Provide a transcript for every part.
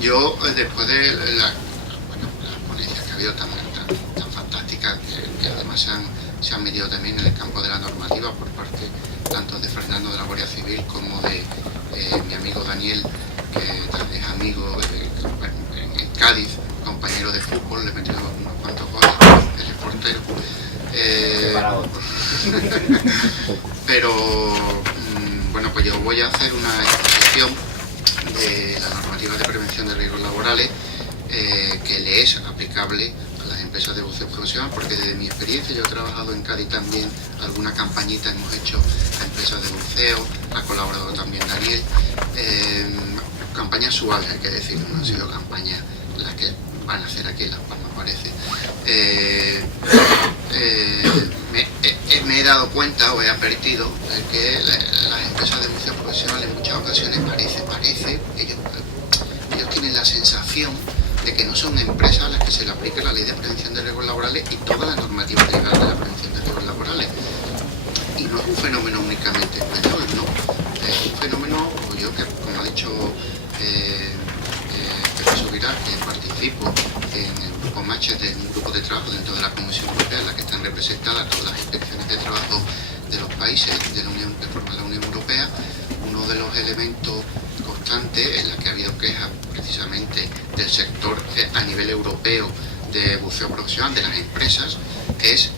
Yo, después de las ponencias que ha habido tan fantásticas, que además se han medido también en el campo de la normativa por parte tanto de Fernando de la Guardia Civil como de mi amigo Daniel, que es amigo en Cádiz, compañero de fútbol, le he metido unos cuantos goles, es el portero. Pero bueno, pues yo voy a hacer una exposición de la normativa de prevención de riesgos laborales que le es aplicable a las empresas de buceo profesional, porque desde mi experiencia yo he trabajado en Cádiz también, alguna campañita hemos hecho a empresas de buceo, ha colaborado también Daniel, campañas suaves hay que decir, no han sido campañas las que van a hacer aquí en Las Palmas parece. Me he dado cuenta o he advertido de que las empresas de buceo profesional en muchas ocasiones parece ellos tienen la sensación de que no son empresas a las que se le aplique la ley de prevención de riesgos laborales y toda la normativa derivada de la prevención de riesgos laborales. Y no es un fenómeno únicamente español, no. Es un fenómeno, como ha dicho Pepe Subirá, que participo en el grupo Machete, un grupo de trabajo dentro de la Comisión Europea en la que están representadas todas las inspecciones de trabajo de los países de la Unión, que forman la Unión Europea. Uno de los elementos constantes en la que ha habido quejas precisamente del sector a nivel europeo de buceo profesional, de las empresas, es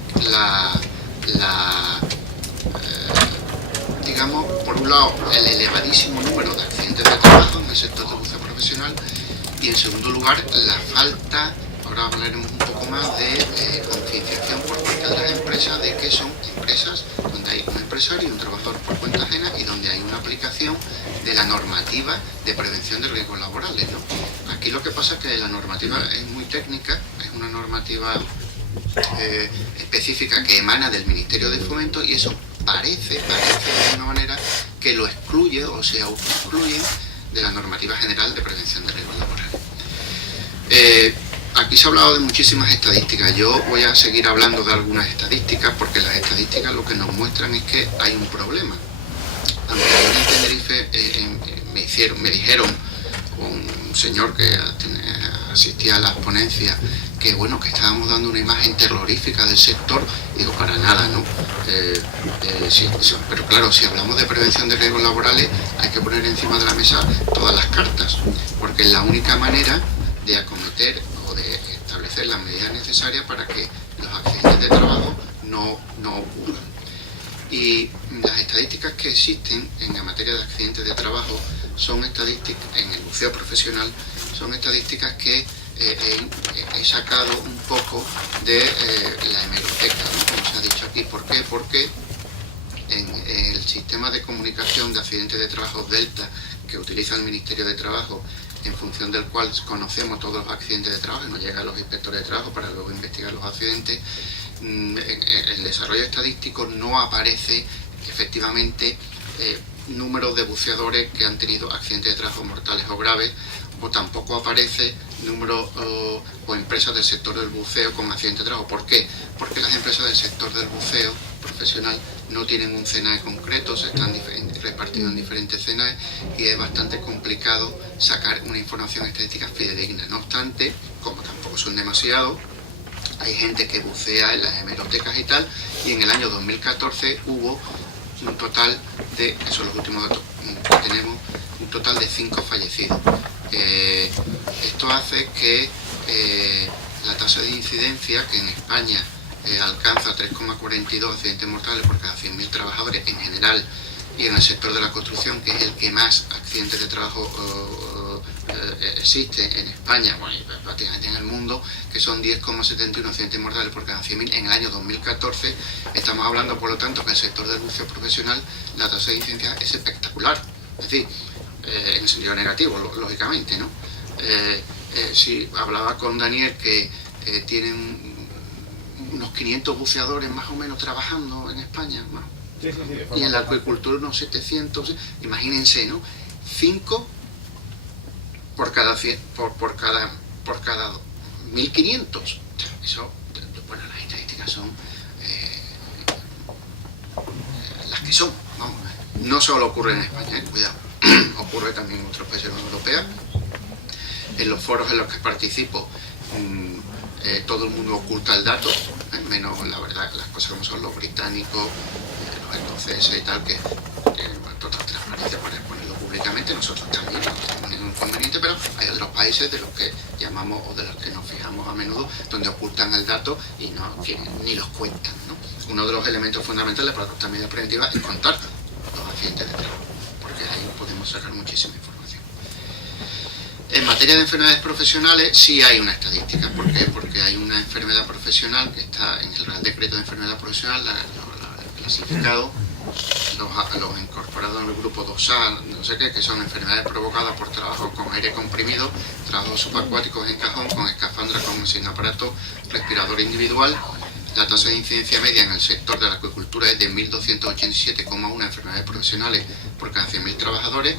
digamos, por un lado, el elevadísimo número de accidentes de trabajo en el sector de buceo profesional, y en segundo lugar, la falta, ahora hablaremos un poco más de concienciación por parte de las empresas de que son empresas donde hay un empresario y un trabajador por cuenta ajena y donde hay una aplicación de la normativa de prevención de riesgos laborales, ¿no? Aquí lo que pasa es que la normativa es muy técnica, es una normativa específica que emana del Ministerio de Fomento, y eso parece de alguna manera que lo excluye o se autoexcluye de la normativa general de prevención de riesgos laborales. Aquí se ha hablado de muchísimas estadísticas. Yo voy a seguir hablando de algunas estadísticas porque las estadísticas lo que nos muestran es que hay un problema. Aunque en Tenerife me dijeron un señor que asistía a las ponencias que bueno, que estábamos dando una imagen terrorífica del sector. Digo, para nada, ¿no? Sí, pero claro, si hablamos de prevención de riesgos laborales hay que poner encima de la mesa todas las cartas, porque es la única manera de acometer o de establecer las medidas necesarias para que los accidentes de trabajo no ocurran. Y las estadísticas que existen en la materia de accidentes de trabajo son estadísticas, en el buceo profesional, son estadísticas que he sacado un poco de la hemeroteca, ¿no? Como se ha dicho aquí. ¿Por qué? Porque en el sistema de comunicación de accidentes de trabajo Delta que utiliza el Ministerio de Trabajo, en función del cual conocemos todos los accidentes de trabajo y nos llega a los inspectores de trabajo para luego investigar los accidentes, el desarrollo estadístico no aparece efectivamente números de buceadores que han tenido accidentes de trabajo mortales o graves, o tampoco aparece números o empresas del sector del buceo con accidentes de trabajo. ¿Por qué? Porque las empresas del sector del buceo profesional no tienen un CENAE concreto, se están repartidos en diferentes CENAE y es bastante complicado sacar una información estadística fidedigna. No obstante, como tampoco son demasiados, hay gente que bucea en las hemerotecas y tal, y en el año 2014 hubo un total de, esos son los últimos datos que tenemos, un total de 5 fallecidos. Esto hace que la tasa de incidencia, que en España alcanza 3,42 accidentes mortales por cada 100.000 trabajadores en general, y en el sector de la construcción, que es el que más accidentes de trabajo existe en España, bueno, y prácticamente en el mundo, que son 10,71 accidentes mortales por cada 100.000 en el año 2014, estamos hablando, por lo tanto, que el sector del buceo profesional, la tasa de incidencia es espectacular. Es decir, en sentido negativo, lógicamente, ¿no? Sí, hablaba con Daniel que tienen unos 500 buceadores más o menos trabajando en España, ¿no? Sí, Y en la acuicultura unos 700, imagínense, ¿no? 5 por cada 1.500. Eso, bueno, las estadísticas son las que son, vamos. No solo ocurre en España, cuidado, ocurre también en otros países de la Unión Europea. En los foros en los que participo, todo el mundo oculta el dato, menos, la verdad, las cosas como son los británicos, los escoceses y tal, que tienen total transparencia para exponerlo públicamente. Nosotros también no tenemos ningún inconveniente, pero hay otros países de los que llamamos, o de los que nos fijamos a menudo, donde ocultan el dato y no quieren, ni los cuentan, ¿no? Uno de los elementos fundamentales para la conducta media preventiva es contar los accidentes de trabajo, porque ahí podemos sacar muchísima información. En materia de enfermedades profesionales sí hay una estadística. ¿Por qué? Porque hay una enfermedad profesional que está en el Real Decreto de Enfermedad Profesional, clasificado, los incorporados en el grupo 2A, no sé qué, que son enfermedades provocadas por trabajo con aire comprimido, trabajos subacuáticos en cajón, con escafandra, con sin aparato respirador individual. La tasa de incidencia media en el sector de la acuicultura es de 1.287,1 enfermedades profesionales por cada 100.000 trabajadores.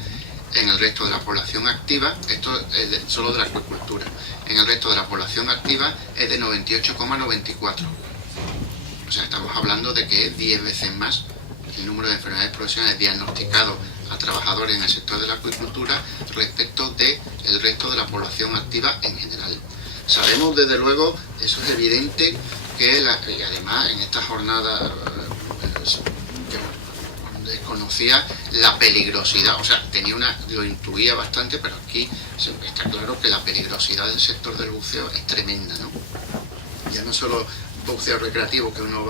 En el resto de la población activa, esto es solo de la acuicultura, en el resto de la población activa es de 98,94. O sea, estamos hablando de que es 10 veces más el número de enfermedades profesionales diagnosticados a trabajadores en el sector de la acuicultura respecto del resto de la población activa en general. Sabemos, desde luego, eso es evidente, que y además en esta jornada desconocía la peligrosidad, o sea, lo intuía bastante, pero aquí está claro que la peligrosidad del sector del buceo es tremenda, ¿no? Ya no solo buceo recreativo, que uno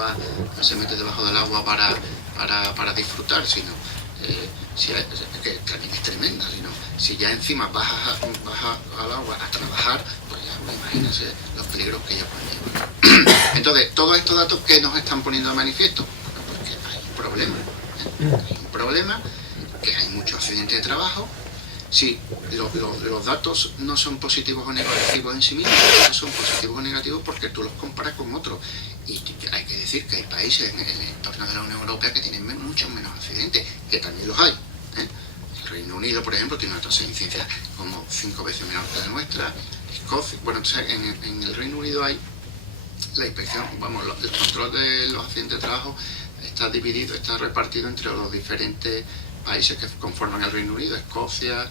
se mete debajo del agua para disfrutar, sino que también es tremenda, sino si ya encima vas al agua a trabajar, pues ya imagínense los peligros que ello conlleva. Entonces, todos estos datos, ¿qué nos están poniendo de manifiesto? Pues que hay un problema. Hay un problema, que hay muchos accidentes de trabajo. Sí, los datos no son positivos o negativos en sí mismos, los datos son positivos o negativos porque tú los comparas con otros. Y hay que decir que hay países en el entorno de la Unión Europea que tienen muchos menos accidentes, que también los hay, ¿eh? El Reino Unido, por ejemplo, tiene una tasa de incidencia como 5 veces menor que la nuestra. Escocia, bueno, entonces en el Reino Unido hay la inspección, el control de los accidentes de trabajo está repartido entre los diferentes países que conforman el Reino Unido: Escocia,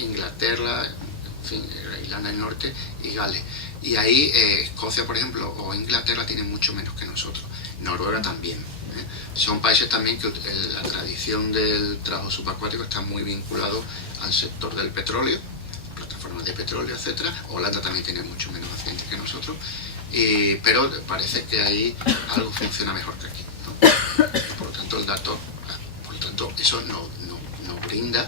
Inglaterra, en fin, Irlanda del Norte y Gales. Y ahí Escocia, por ejemplo, o Inglaterra tienen mucho menos que nosotros. Noruega también, ¿eh? Son países también que la tradición del trabajo subacuático está muy vinculado al sector del petróleo, plataformas de petróleo, etcétera. Holanda también tiene mucho menos accidentes que nosotros, pero parece que ahí algo funciona mejor que aquí, ¿no? Por lo tanto, eso nos brinda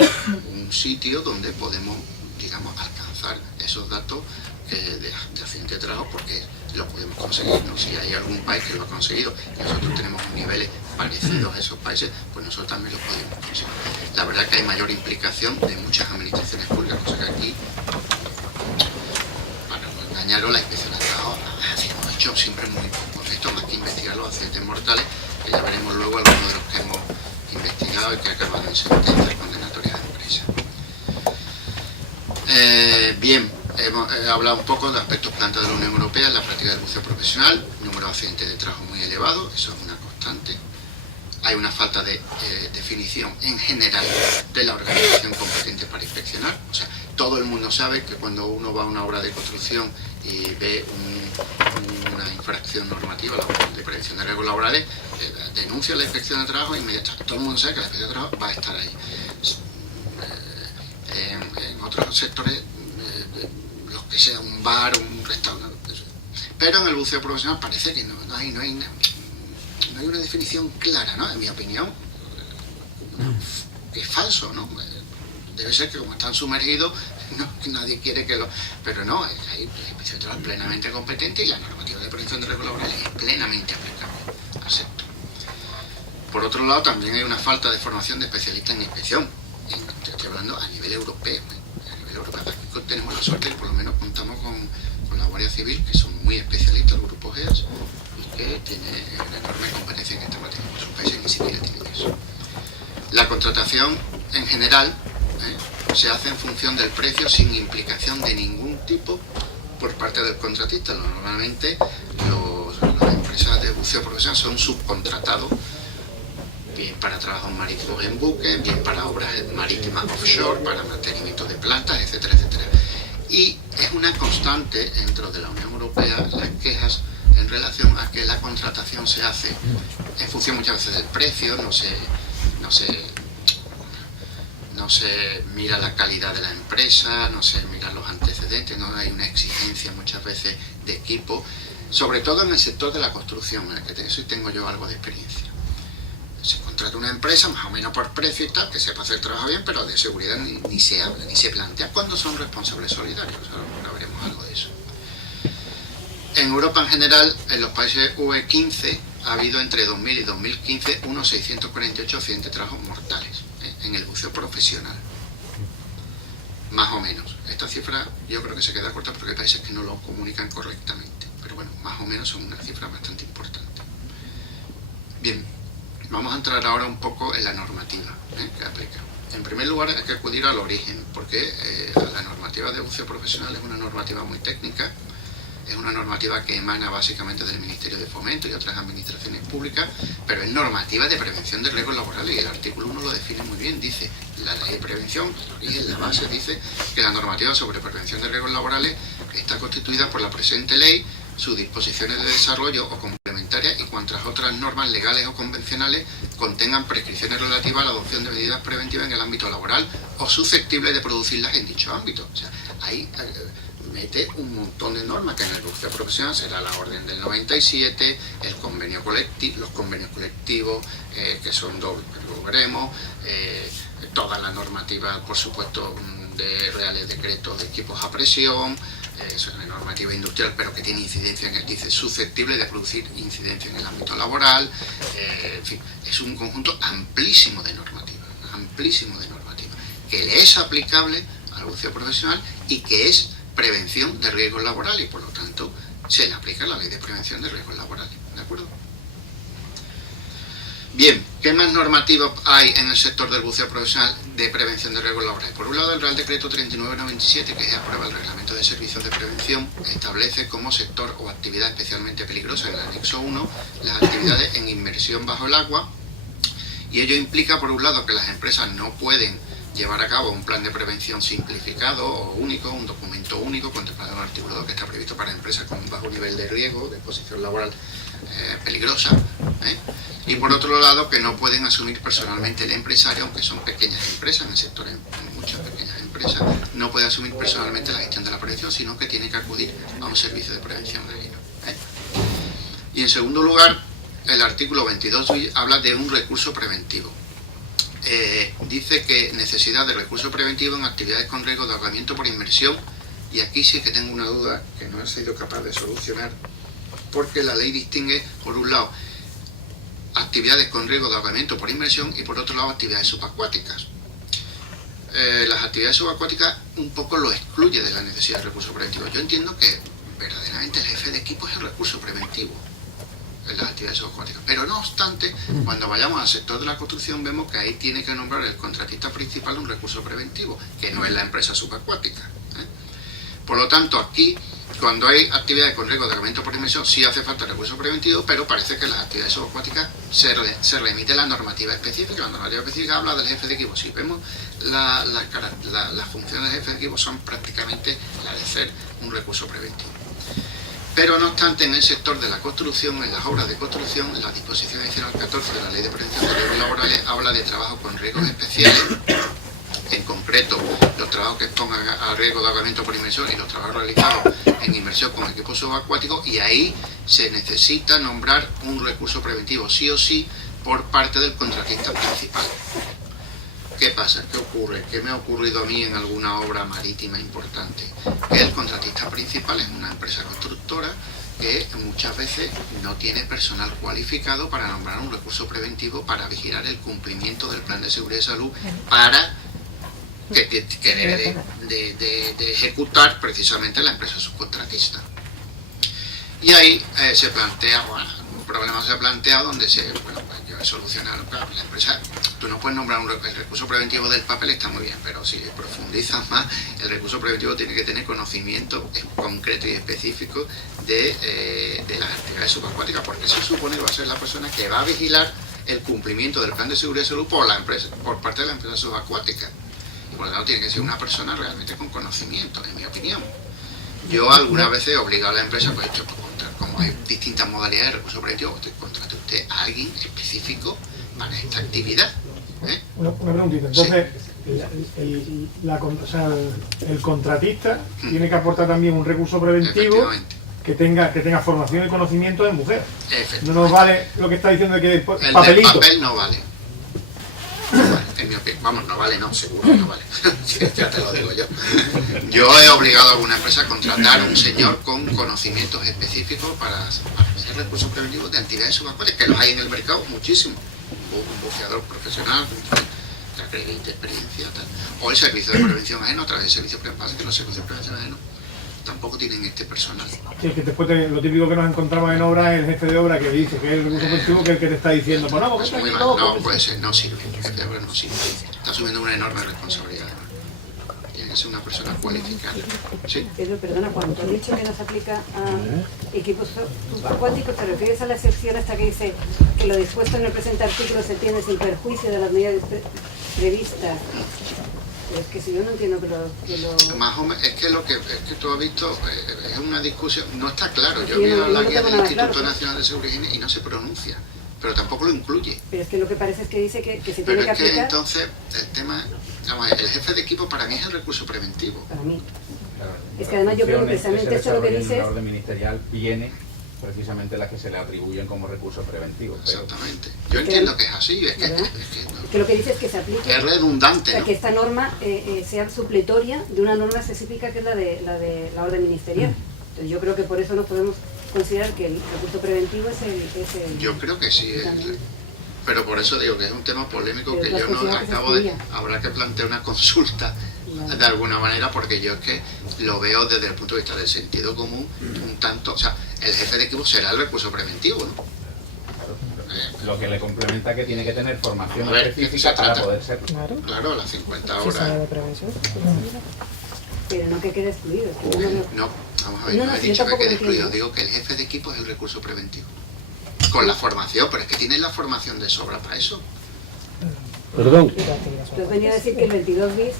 un sitio donde podemos, digamos, alcanzar esos datos de accidente de trabajo, porque lo podemos conseguir, ¿no? Si hay algún país que lo ha conseguido y nosotros tenemos niveles parecidos a esos países, pues nosotros también lo podemos conseguir. La verdad que hay mayor implicación de muchas administraciones públicas, cosa que aquí, para no engañaros, la inspección de trabajo hemos hecho siempre muy poco. Esto más que investigar los accidentes mortales, que ya veremos luego algunos de los que hemos investigado y que acaban en sentencias condenatorias de empresas. Bien, hemos hablado un poco de aspectos planteados de la Unión Europea en la práctica del buceo profesional. Número de accidentes de trabajo muy elevado, eso es una constante. Hay una falta de definición en general de la organización competente para inspeccionar. O sea, todo el mundo sabe que cuando uno va a una obra de construcción y ve una infracción normativa, la de prevención de riesgos laborales, denuncia la inspección de trabajo e inmediatamente. Todo el mundo sabe que la inspección de trabajo va a estar ahí. En otros sectores, los que sea un bar o un restaurante, pero en el buceo profesional parece que no hay una definición clara, ¿no? En mi opinión, que es falso, ¿no? Debe ser que como están sumergidos, nadie quiere que lo... Pero no, hay inspección de trabajo plenamente competente y la normativa de prevención de riesgos laborales es plenamente aplicable al sector. Por otro lado, también hay una falta de formación de especialistas en inspección. Estoy hablando a nivel europeo. A nivel europeo, aquí tenemos la suerte y por lo menos contamos con la Guardia Civil, que son muy especialistas, el grupo GEAS, y que tiene una enorme competencia en esta materia. Otros países ni siquiera tienen eso. La contratación en general se hace en función del precio, sin implicación de ningún tipo por parte del contratista. Normalmente las empresas de buceo profesional son subcontratados bien para trabajos marítimos en buques, bien para obras marítimas offshore, para mantenimiento de plantas, etcétera, etcétera. Y es una constante dentro de la Unión Europea las quejas en relación a que la contratación se hace en función muchas veces del precio, no se mira la calidad de la empresa, no se miran los antecedentes, no hay una exigencia muchas veces de equipo, sobre todo en el sector de la construcción, en el que eso tengo yo algo de experiencia. Se contrata una empresa más o menos por precio y tal, que sepa hacer el trabajo bien, pero de seguridad ni se habla, ni se plantea cuándo son responsables solidarios. Ahora veremos algo de eso. En Europa en general, en los países UE 15, ha habido entre 2000 y 2015 unos 648 accidentes de trabajo mortales en el buceo profesional. Más o menos. Esta cifra yo creo que se queda corta porque hay países que no lo comunican correctamente. Pero bueno, más o menos son una cifra bastante importante. Bien. Vamos a entrar ahora un poco en la normativa que aplica. En primer lugar hay que acudir al origen, porque la normativa de buceo profesional es una normativa muy técnica, es una normativa que emana básicamente del Ministerio de Fomento y otras administraciones públicas, pero es normativa de prevención de riesgos laborales y el artículo 1 lo define muy bien, dice la ley de prevención, el origen, la base, dice que la normativa sobre prevención de riesgos laborales está constituida por la presente ley, sus disposiciones de desarrollo o complementarias y cuantas otras normas legales o convencionales contengan prescripciones relativas a la adopción de medidas preventivas en el ámbito laboral o susceptibles de producirlas en dicho ámbito. O sea, ahí mete un montón de normas que en el buceo profesional será la orden del 97, el convenio colectivo, los convenios colectivos que son dobles, que luego veremos, toda la normativa, por supuesto, de reales decretos de equipos a presión. Es una normativa industrial pero que tiene incidencia en el, dice, susceptible de producir incidencia en el ámbito laboral, en fin, es un conjunto amplísimo de normativa, que le es aplicable al buceo profesional y que es prevención de riesgos laborales y por lo tanto se le aplica la ley de prevención de riesgos laborales, ¿de acuerdo? Bien, ¿qué más normativa hay en el sector del buceo profesional de prevención de riesgos laborales? Por un lado, el Real Decreto 3997, que aprueba el Reglamento de Servicios de Prevención, establece como sector o actividad especialmente peligrosa en el anexo 1 las actividades en inmersión bajo el agua, y ello implica, por un lado, que las empresas no pueden llevar a cabo un plan de prevención simplificado o único, un documento único, contemplado en el artículo 2 que está previsto para empresas con un bajo nivel de riesgo, de exposición laboral peligrosa, y por otro lado que no pueden asumir personalmente el empresario, aunque son pequeñas empresas, en el sector en muchas pequeñas empresas, no puede asumir personalmente la gestión de la prevención, sino que tiene que acudir a un servicio de prevención de vino. Y en segundo lugar, el artículo 22 habla de un recurso preventivo. Dice que necesidad de recurso preventivo en actividades con riesgo de ahogamiento por inmersión, y aquí sí que tengo una duda que no he sido capaz de solucionar, porque la ley distingue, por un lado, actividades con riesgo de ahogamiento por inmersión y por otro lado actividades subacuáticas. Las actividades subacuáticas un poco lo excluye de la necesidad de recurso preventivo. Yo entiendo que verdaderamente el jefe de equipo es el recurso preventivo en las actividades subacuáticas, pero no obstante, cuando vayamos al sector de la construcción vemos que ahí tiene que nombrar el contratista principal un recurso preventivo, que no es la empresa subacuática. Por lo tanto, aquí, cuando hay actividades con riesgo de ahogamiento por inmersión, sí hace falta recurso preventivo, pero parece que en las actividades subacuáticas se remite la normativa específica. La normativa específica habla del jefe de equipo. Si vemos las funciones del jefe de equipo son prácticamente la de ser un recurso preventivo. Pero no obstante, en el sector de la construcción, en las obras de construcción, la disposición adicional 14 de la Ley de Prevención de Riesgos Laborales habla de trabajo con riesgos especiales. En concreto, los trabajos que expongan a riesgo de ahogamiento por inmersión y los trabajos realizados en inmersión con equipos subacuáticos, y ahí se necesita nombrar un recurso preventivo sí o sí por parte del contratista principal. ¿Qué pasa? ¿Qué ocurre? ¿Qué me ha ocurrido a mí en alguna obra marítima importante? Que el contratista principal es una empresa constructora que muchas veces no tiene personal cualificado para nombrar un recurso preventivo para vigilar el cumplimiento del plan de seguridad y salud para que debe de ejecutar precisamente la empresa subcontratista. Y ahí se plantea, un problema se ha planteado donde yo he solucionado, claro, la empresa, tú no puedes nombrar el recurso preventivo del papel, está muy bien, pero si profundizas más, el recurso preventivo tiene que tener conocimiento concreto y específico de las actividades subacuáticas, porque se supone que va a ser la persona que va a vigilar el cumplimiento del plan de seguridad y salud por la empresa, por parte de la empresa subacuática. Y por lo tanto tiene que ser una persona realmente con conocimiento, en mi opinión. Yo algunas veces he obligado a la empresa, pues hecho, como hay distintas modalidades de recursos preventivos, contrate usted a alguien específico para esta actividad. Una preguntita, entonces, el contratista tiene que aportar también un recurso preventivo que tenga formación y conocimiento de mujer. No nos vale lo que está diciendo de que el papelito. El papel no vale. En mi opinión, vamos, no vale, no, seguro que no vale. Ya te lo digo yo. Yo he obligado a alguna empresa a contratar a un señor con conocimientos específicos para hacer recursos preventivos de actividades subacuáticas, que los hay en el mercado muchísimo. Un buceador profesional, que acredite experiencia, tal. O el servicio de prevención ajeno, a través del servicio prevención, que los servicios de prevención ajeno tampoco tienen este personal. Sí, que después lo típico que nos encontramos en obra es el jefe de obra que dice que es el recurso preventivo, que es el que te está diciendo, pues no, porque muy mal, no puede ser, no sirve, el jefe de obra no sirve, está asumiendo una enorme responsabilidad. Tiene que ser una persona cualificada. ¿Sí? Pedro, perdona, cuando tú has dicho que no se aplica a equipos subacuáticos, ¿te refieres a la excepción hasta que dice que lo dispuesto en el presente artículo se tiene sin perjuicio de las medidas previstas? Es que si yo no entiendo que lo... Más o menos, es que tú has visto, es una discusión, no está claro. Yo he la guía del Instituto Nacional de Seguridad y no se pronuncia, pero tampoco lo incluye. Pero es que lo que parece es que dice que se pero tiene que aplicar... Pero es que entonces, el tema, el jefe de equipo para mí es el recurso preventivo. Para mí. Claro, es que además yo creo que precisamente esto lo que dice es... La orden ministerial viene precisamente las que se le atribuyen como recursos preventivos. Exactamente. Yo entiendo que es así, es que no. Que lo que dice es que se aplique, es redundante, o sea, ¿no? que esta norma sea supletoria de una norma específica que es la de la orden ministerial. Entonces yo creo que por eso no podemos considerar que el recurso preventivo es el yo creo que sí, pero por eso digo que es un tema polémico que yo no acabo de... Habrá que plantear una consulta de alguna manera, porque yo es que lo veo desde el punto de vista del sentido común un tanto, o sea, el jefe de equipo será el recurso preventivo, ¿no? Lo que le complementa que tiene que tener formación específica para poder ser. Claro, las 50 horas. Pero no que quede excluido. No, vamos a ver, no he dicho que quede excluido, digo que el jefe de equipo es el recurso preventivo. Con la formación, pero es que tiene la formación de sobra para eso. Perdón. Entonces venía a decir que el 22 bis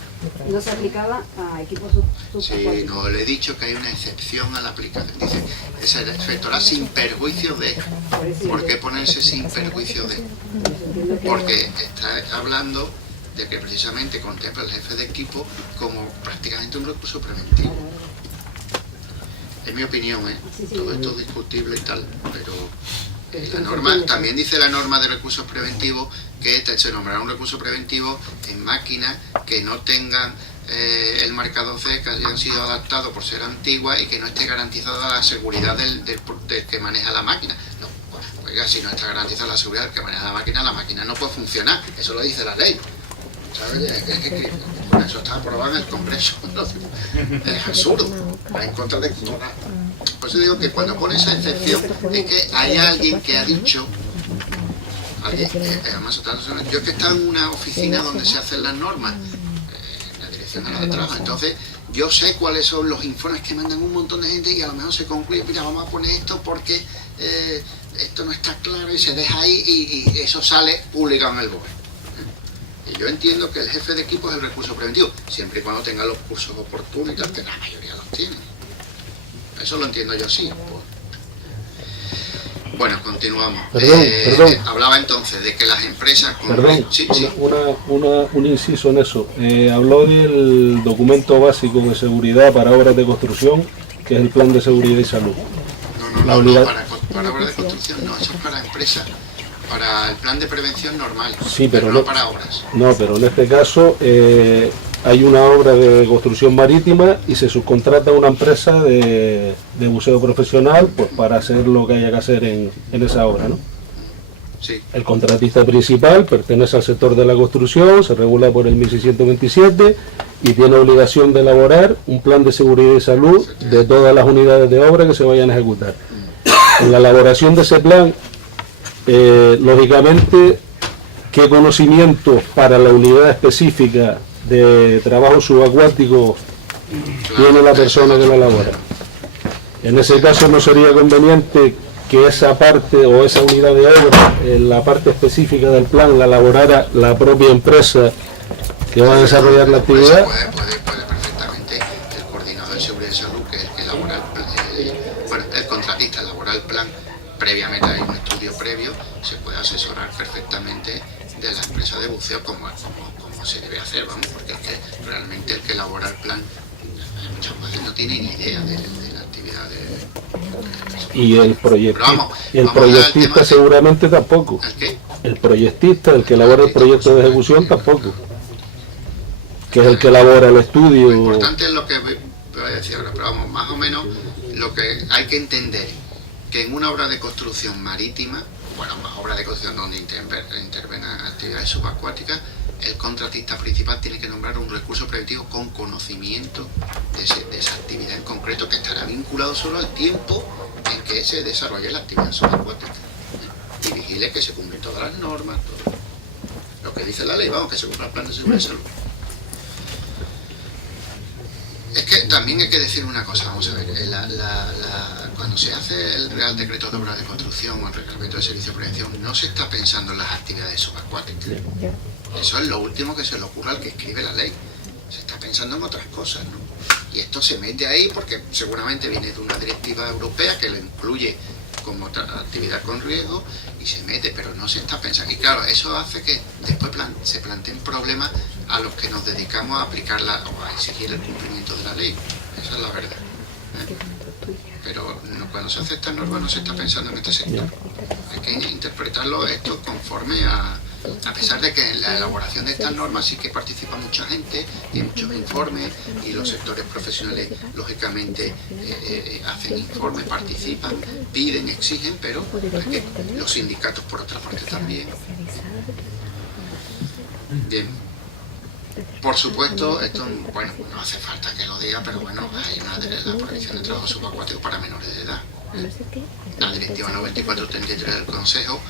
no se aplicaba a equipos subacuáticos. Sí, no, le he dicho que hay una excepción a la aplicación. Dice, se efectuará sin perjuicio de. ¿Por qué ponerse sin perjuicio de? Porque está hablando de que precisamente contempla el jefe de equipo como prácticamente un recurso preventivo. Es mi opinión, ¿eh? Todo esto es discutible y tal, pero la norma, también dice la norma de recursos preventivos que se nombrará un recurso preventivo en máquinas que no tengan el marcador C, que hayan sido adaptados por ser antiguas y que no esté garantizada la seguridad del que maneja la máquina. No, bueno, oiga, si no está garantizada la seguridad del que maneja la máquina no puede funcionar, eso lo dice la ley. ¿Sabes? Por eso está aprobado en el Congreso. Es absurdo, va en contra de... Por eso digo que cuando pone esa excepción es que hay alguien que ha dicho, además yo que he estado en una oficina donde se hacen las normas, en la dirección de trabajo, entonces yo sé cuáles son los informes que mandan un montón de gente y a lo mejor se concluye, mira, vamos a poner esto porque esto no está claro y se deja ahí y eso sale publicado en el BOE. Y yo entiendo que el jefe de equipo es el recurso preventivo, siempre y cuando tenga los cursos oportunos y tal, que la mayoría los tiene. Eso lo entiendo yo así. Bueno, continuamos. Perdón. Hablaba entonces de que las empresas... Perdón, sí. Un inciso en eso. Habló del documento básico de seguridad para obras de construcción, que es el plan de seguridad y salud. No, para obras de construcción no, eso es para empresas. Para el plan de prevención normal, sí, pero no para obras. No, pero en este caso hay una obra de construcción marítima y se subcontrata a una empresa de buceo profesional pues para hacer lo que haya que hacer en esa obra, ¿no? Sí. El contratista principal pertenece al sector de la construcción, se regula por el 1627 y tiene obligación de elaborar un plan de seguridad y salud de todas las unidades de obra que se vayan a ejecutar. En la elaboración de ese plan, lógicamente, qué conocimiento para la unidad específica de trabajo subacuático tiene la persona que lo elabora. En ese caso no sería conveniente que esa parte o esa unidad de obra, la parte específica del plan, la elaborara la propia empresa que va a desarrollar la actividad? Puede perfectamente el coordinador de seguridad y salud, que es el que elabora el contratista elabora el plan, previamente hay un estudio previo, se puede asesorar perfectamente de la empresa de buceo como se debe hacer, vamos, porque es que realmente el que elabora el plan muchas veces no tiene ni idea de la actividad de y el proyectista seguramente tampoco. ¿El qué? El proyectista, el que elabora el proyecto de ejecución, tampoco, que es el que elabora el estudio. Lo importante es lo que voy a decir ahora, pero vamos, más o menos lo que hay que entender, que en una obra de construcción marítima, bueno, más obra de construcción donde intervengan actividades subacuáticas, el contratista principal tiene que nombrar un recurso preventivo con conocimiento de esa actividad en concreto, que estará vinculado solo al tiempo en que se desarrolle la actividad subacuática, y vigile que se cumplen todas las normas, todo lo que dice la ley, vamos, que se cumpla el plan de seguridad y salud. Es que también hay que decir una cosa, vamos a ver, cuando se hace el Real Decreto de Obras de Construcción o el Reglamento de Servicio de Prevención, no se está pensando en las actividades subacuáticas. Eso es lo último que se le ocurre al que escribe la ley. Se está pensando en otras cosas, ¿no? Y esto se mete ahí porque seguramente viene de una directiva europea que lo incluye como actividad con riesgo y se mete, pero no se está pensando. Y claro, eso hace que después se planteen problemas a los que nos dedicamos a aplicarla o a exigir el cumplimiento de la ley. Esa es la verdad. Pero cuando se hace esta norma no se está pensando en este sector. Hay que interpretarlo esto conforme a pesar de que en la elaboración de estas normas sí que participa mucha gente, hay muchos informes y los sectores profesionales lógicamente hacen informes, participan, piden, exigen, pero es que los sindicatos por otra parte también. Bien. Por supuesto, esto, bueno, no hace falta que lo diga, pero bueno, hay la prohibición de trabajo subacuático para menores de edad. La Directiva 9433 del Consejo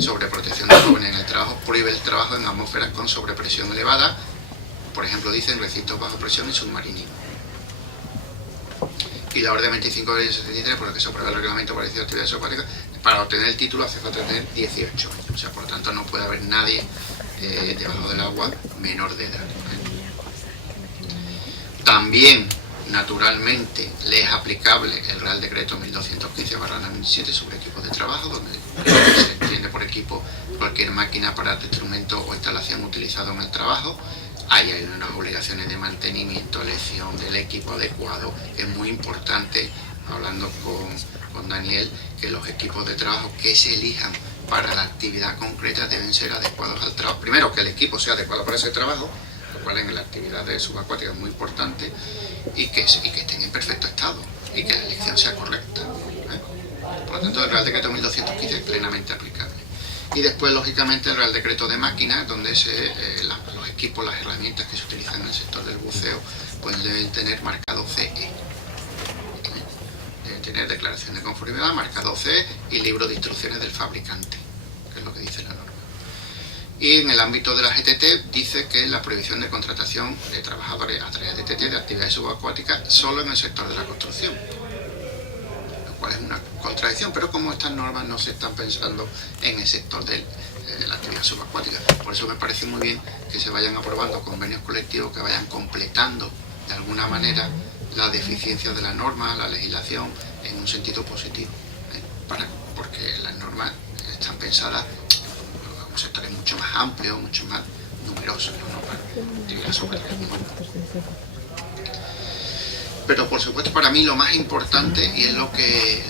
sobre protección de jóvenes en el trabajo prohíbe el trabajo en atmósferas con sobrepresión elevada, por ejemplo, dicen recintos bajo presión y submarinismo. Y la Orden 25 de 73, por la que se aprueba el reglamento para decir actividades subacuáticas, para obtener el título hace falta tener 18 años, o sea, por lo tanto no puede haber nadie debajo del agua menor de edad. También, naturalmente, le es aplicable el Real Decreto 1215/2007 sobre equipos de trabajo, donde se entiende por equipo cualquier máquina, aparato, instrumento o instalación utilizado en el trabajo. Ahí hay unas obligaciones de mantenimiento, elección del equipo adecuado. Es muy importante, hablando con Daniel, que los equipos de trabajo que se elijan para la actividad concreta deben ser adecuados al trabajo. Primero, que el equipo sea adecuado para ese trabajo, lo cual en la actividad de subacuática es muy importante, y que estén en perfecto estado y que la elección sea correcta. Por lo tanto, el Real Decreto 1215 es plenamente aplicable. Y después, lógicamente, el Real Decreto de Máquinas, donde los equipos, las herramientas que se utilizan en el sector del buceo, pues deben tener marcado CE. Deben tener declaración de conformidad, marcado CE y libro de instrucciones del fabricante, que es lo que dice la norma. Y en el ámbito de la GTT dice que la prohibición de contratación de trabajadores a través de TT de actividades subacuáticas solo en el sector de la construcción, lo cual es una contradicción, pero como estas normas no se están pensando en el sector de la actividad subacuática, por eso me parece muy bien que se vayan aprobando convenios colectivos que vayan completando de alguna manera la deficiencia de la norma, la legislación, en un sentido positivo, porque las normas están pensadas sectores mucho más amplios, mucho más numerosos, ¿no? Para actividad subacuática. Pero por supuesto para mí lo más importante, y es lo que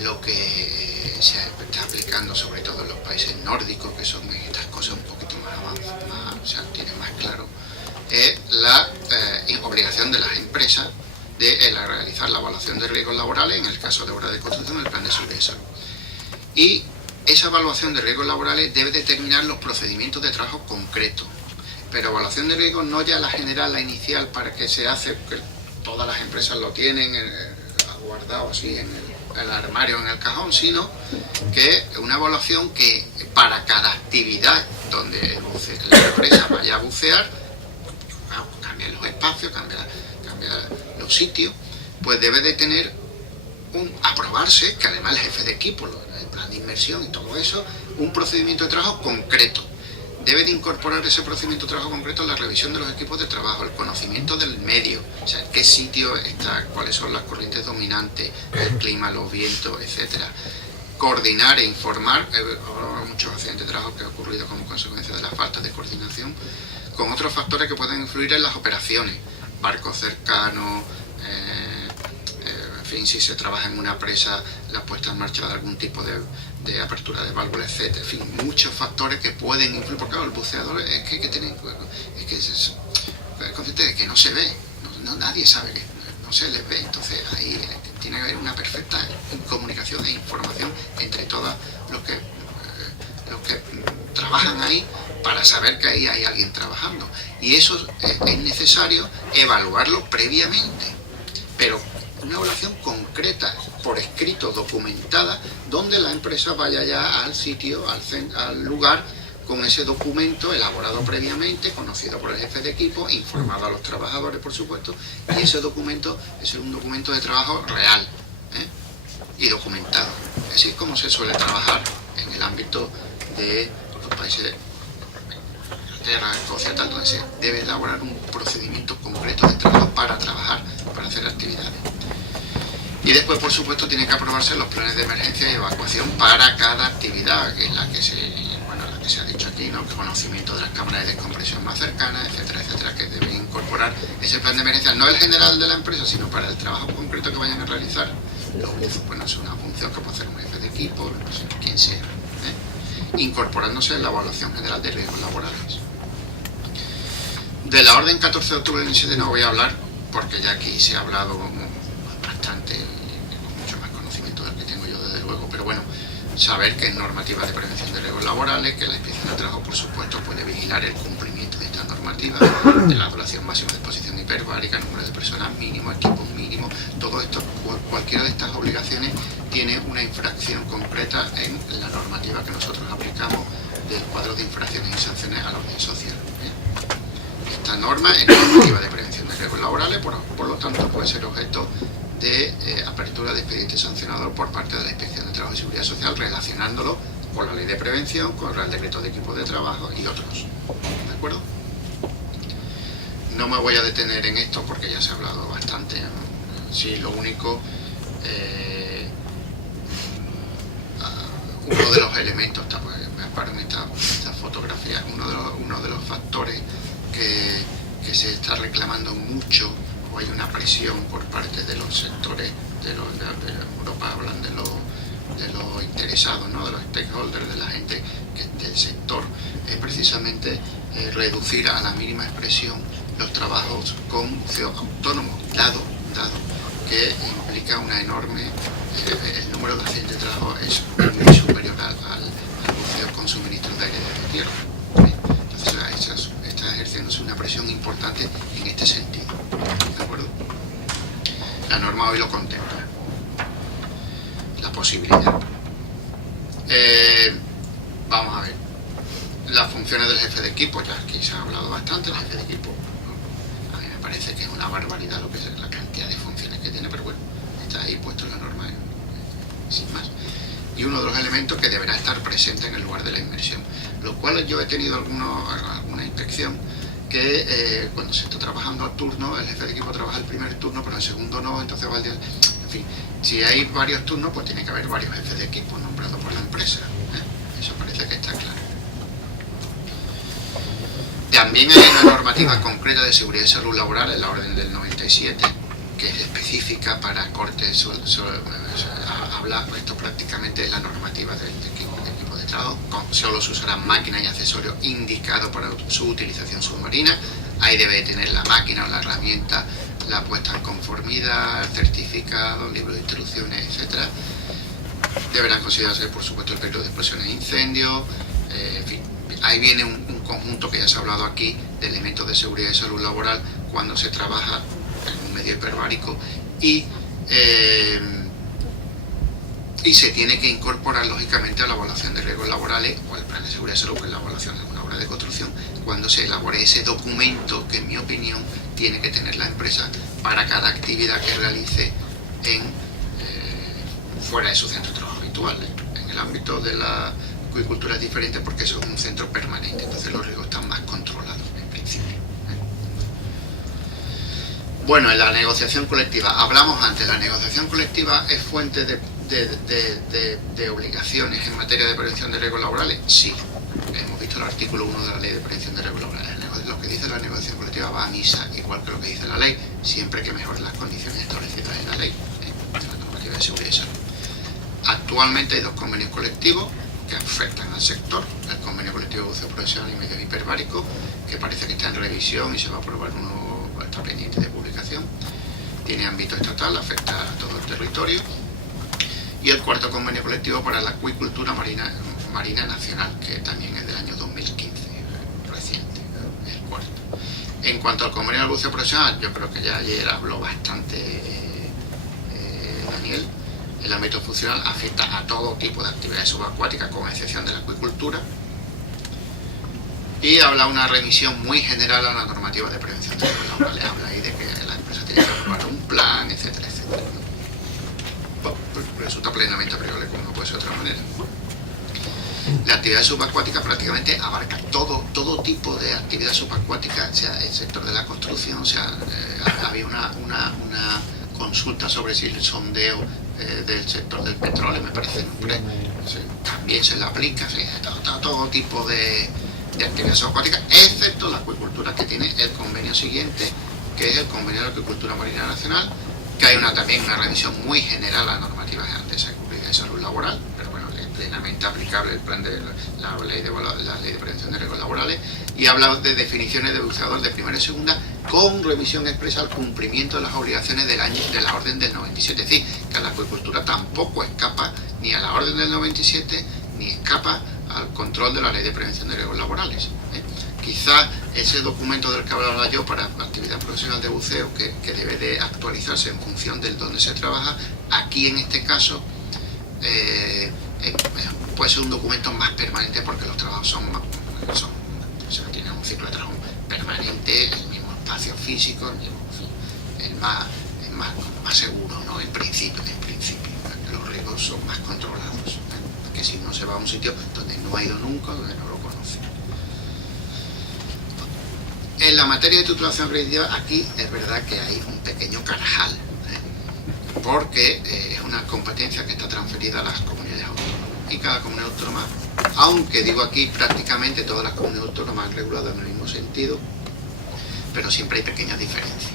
se está aplicando sobre todo en los países nórdicos, que son estas cosas un poquito más avanzadas, o sea, tienen más claro, es la obligación de las empresas de realizar la evaluación de riesgos laborales en el caso de obras de construcción en el plan de seguridad y salud. Y esa evaluación de riesgos laborales debe determinar los procedimientos de trabajo concretos, pero evaluación de riesgos no ya la general, la inicial, para que se hace, porque todas las empresas lo tienen guardado así en el armario, en el cajón, sino que una evaluación que para cada actividad donde la empresa vaya a bucear, cambia los espacios, cambia los sitios, pues debe de tener aprobarse, que además el jefe de equipo, el plan plan de inmersión y todo eso, un procedimiento de trabajo concreto. Debe de incorporar ese procedimiento de trabajo concreto en la revisión de los equipos de trabajo, el conocimiento del medio, o sea, en qué sitio está, cuáles son las corrientes dominantes, el clima, los vientos, etcétera. Coordinar e informar, ahora muchos accidentes de trabajo que han ocurrido como consecuencia de la falta de coordinación con otros factores que pueden influir en las operaciones, barcos cercanos, en fin, si se trabaja en una presa, la puesta en marcha de algún tipo de apertura de válvulas, etcétera. En fin, muchos factores que pueden influir, porque claro, el buceador es que hay que tener en cuenta, es que es consciente de que no se ve, nadie sabe que no se les ve, entonces ahí tiene que haber una perfecta comunicación e información entre todos los que trabajan ahí, para saber que ahí hay alguien trabajando, y eso es necesario evaluarlo previamente, pero una evaluación concreta, por escrito, documentada, donde la empresa vaya ya al sitio, al lugar, con ese documento elaborado previamente, conocido por el jefe de equipo, informado a los trabajadores, por supuesto, y ese documento es un documento de trabajo real, y documentado. Así es como se suele trabajar en el ámbito de los países, Inglaterra, Escocia, tal, donde se debe elaborar un procedimiento concreto de trabajo para trabajar, para hacer actividades. Y después, por supuesto, tienen que aprobarse los planes de emergencia y evacuación para cada actividad, que es la que se ha dicho aquí, ¿no? El conocimiento de las cámaras de descompresión más cercanas, etcétera, etcétera, que deben incorporar ese plan de emergencia, no el general de la empresa, sino para el trabajo concreto que vayan a realizar. Bueno, es una función que puede hacer un jefe de equipo, no sé, quien sea, incorporándose en la evaluación general de riesgos laborales. De la orden 14 de octubre del 2007 no voy a hablar, porque ya aquí se ha hablado bastante, con mucho más conocimiento del que tengo yo, desde luego, pero bueno, saber que es normativa de prevención de riesgos laborales, que la Inspección de Trabajo, por supuesto, puede vigilar el cumplimiento de esta normativa, de la duración máxima de exposición hiperbárica, número de personas mínimo, equipos mínimos, todo esto, cualquiera de estas obligaciones tiene una infracción concreta en la normativa que nosotros aplicamos del cuadro de infracciones y sanciones a la orden social. Esta norma es normativa de prevención de riesgos laborales, por lo tanto puede ser objeto de apertura de expediente sancionador por parte de la Inspección de Trabajo y Seguridad Social, relacionándolo con la Ley de Prevención, con el Real Decreto de Equipos de Trabajo y otros. ¿De acuerdo? No me voy a detener en esto porque ya se ha hablado bastante. Sí, lo único, uno de los elementos, me aparece esta fotografía, uno de los factores que se está reclamando mucho, o hay una presión por parte de los sectores de Europa, hablan de los interesados, ¿no? De los stakeholders, de la gente del sector, es precisamente reducir a la mínima expresión los trabajos con buceo autónomo, dado que implica una enorme, el número de accidentes de trabajo es muy superior al buceo con suministro de aire desde tierra. Entonces está ejerciéndose una presión importante en este sentido. ¿De acuerdo? La norma hoy lo contempla, la posibilidad. Vamos a ver las funciones del jefe de equipo. Ya aquí se ha hablado bastante. El jefe de equipo, a mí me parece que es una barbaridad lo que es la cantidad de funciones que tiene, pero bueno, está ahí puesto en la norma, sin más. Y uno de los elementos que deberá estar presente en el lugar de la inmersión, lo cual yo he tenido alguna inspección que cuando se está trabajando a turno, el jefe de equipo trabaja el primer turno, pero el segundo no, entonces va al día. En fin, si hay varios turnos, pues tiene que haber varios jefes de equipo nombrados por la empresa. Eso parece que está claro. También hay una normativa concreta de seguridad y salud laboral, en la orden del 97, que es específica para cortes, habla, esto prácticamente es la normativa del equipo de trabajo, solo se usarán máquinas y accesorios indicados para su utilización submarina, ahí debe tener la máquina o la herramienta, la puesta en conformidad, certificado, libro de instrucciones, etcétera. Deberán considerarse, por supuesto, el peligro de explosiones e incendios, en fin. Ahí viene un conjunto que ya se ha hablado aquí de elementos de seguridad y salud laboral cuando se trabaja en un medio hiperbárico y se tiene que incorporar lógicamente a la evaluación de riesgos laborales o el plan de seguridad y salud, que es la evaluación de una obra de construcción, cuando se elabore ese documento que, en mi opinión, tiene que tener la empresa para cada actividad que realice fuera de su centro de trabajo habitual, en el el ámbito de la acuicultura es diferente porque eso es un centro permanente, entonces los riesgos están más controlados en principio. Bueno, en la negociación colectiva, hablamos antes, la negociación colectiva es fuente de obligaciones en materia de prevención de riesgos laborales. Sí, hemos visto el artículo 1 de la Ley de Prevención de Riesgos Laborales. Lo que dice la negociación colectiva va a misa, igual que lo que dice la ley, siempre que mejore las condiciones establecidas en la ley, en la normativa de seguridad y salud. Actualmente hay 2 convenios colectivos que afectan al sector: el convenio colectivo de buceo profesional y medio hiperbárico, que parece que está en revisión y se va a aprobar uno, está pendiente de publicación, tiene ámbito estatal, afecta a todo el territorio, y el 4º convenio colectivo para la acuicultura marina nacional, que también es del año 2015, reciente, el 4º. En cuanto al convenio del buceo profesional, yo creo que ya ayer habló bastante Daniel. El ámbito funcional afecta a todo tipo de actividades subacuáticas, con excepción de la acuicultura, y habla una remisión muy general a la normativa de prevención de riesgos laborales. Habla ahí de que la empresa tiene que preparar un plan, etcétera, etcétera. Resulta plenamente aplicable, como no puede ser de otra manera. La actividad subacuática prácticamente abarca todo tipo de actividad subacuática, sea el sector de la construcción, había una consulta sobre si el sondeo del sector del petróleo, me parece, también se le aplica, todo tipo de actividad subacuática, excepto la acuicultura, que tiene el convenio siguiente, que es el convenio de acuicultura marina nacional, que hay también una revisión muy general a la normativa de seguridad y salud laboral, pero bueno, es plenamente aplicable el plan de la ley de prevención de riesgos laborales, y habla de definiciones de buceador de primera y segunda, con revisión expresa al cumplimiento de las obligaciones de la orden del 97. Es decir, que la acuicultura tampoco escapa ni a la orden del 97, ni escapa al control de la ley de prevención de riesgos laborales. Quizá ese documento del que hablaba yo para la actividad profesional de buceo, que debe de actualizarse en función del donde se trabaja, aquí en este caso puede ser un documento más permanente, porque los trabajos tienen un ciclo de trabajo permanente, el mismo espacio físico, es más seguro, ¿no? En principio, los riesgos son más controlados, que si uno se va a un sitio donde no ha ido nunca, donde no lo conoce. En la materia de titulación acreditada, aquí es verdad que hay un pequeño carajal, porque es una competencia que está transferida a las comunidades autónomas, y cada comunidad autónoma, aunque digo aquí prácticamente todas las comunidades autónomas han regulado en el mismo sentido, pero siempre hay pequeñas diferencias.